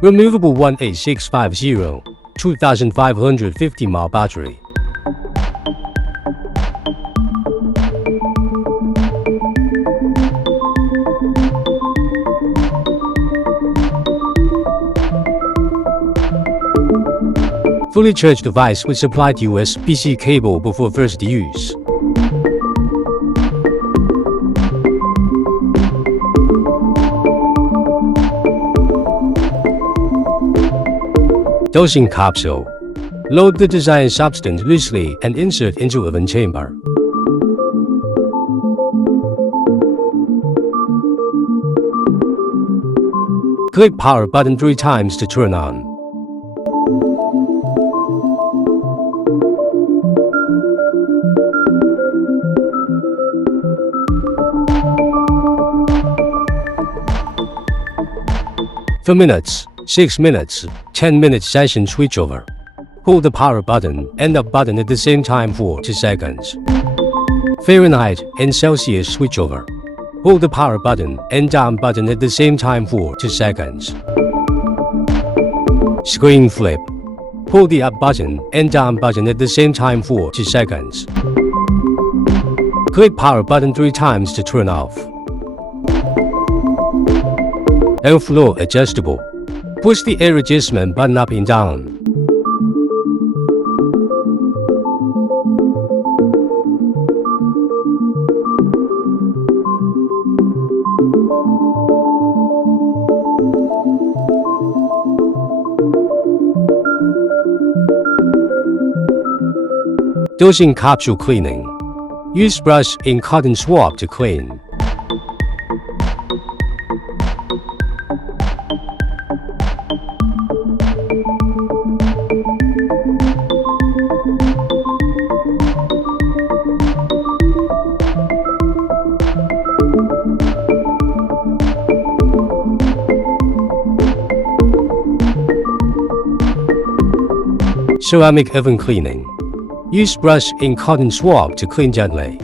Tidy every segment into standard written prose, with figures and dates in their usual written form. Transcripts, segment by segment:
Removable 18650 2550 mAh battery. Fully charged device with supplied USB-C cable before first use. Dosing capsule. Load the desired substance loosely and insert into oven chamber. Click power button 3 times to turn on. For minutes, 6 minutes, 10 minutes session switchover. Hold the power button and up button at the same time for 2 seconds. Fahrenheit and Celsius switchover. Hold the power button and down button at the same time for 2 seconds. Screen flip. Hold the up button and down button at the same time for 2 seconds. Click power button 3 times to turn off. Airflow adjustable. Push the air adjustment button up and down. Dosing capsule cleaning. Use brush and cotton swab to clean. Ceramic oven cleaning. Use brush and cotton swab to clean gently.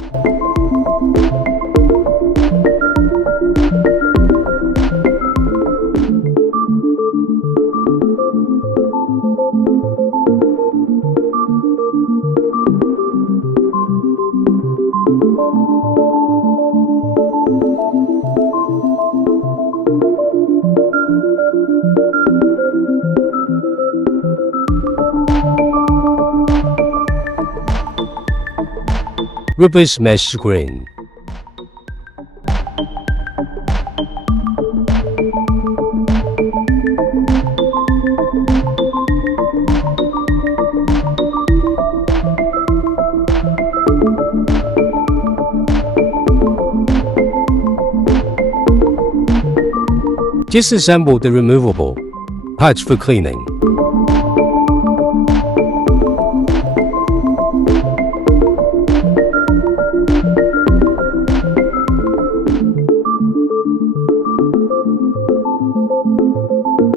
Replace mesh screen. Disassemble the removable parts for cleaning.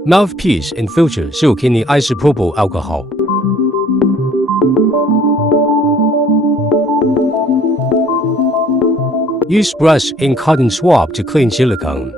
Mouthpiece and filter soak in the isopropyl alcohol. Use brush and cotton swab to clean silicone.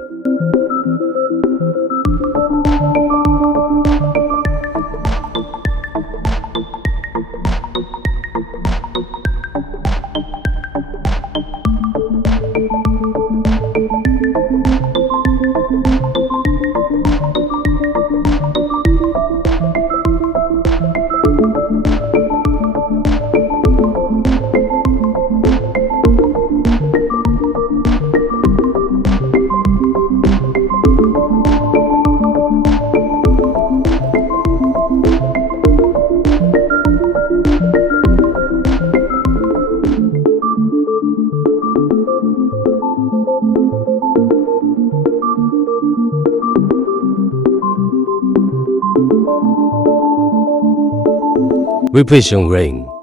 Replacement ring.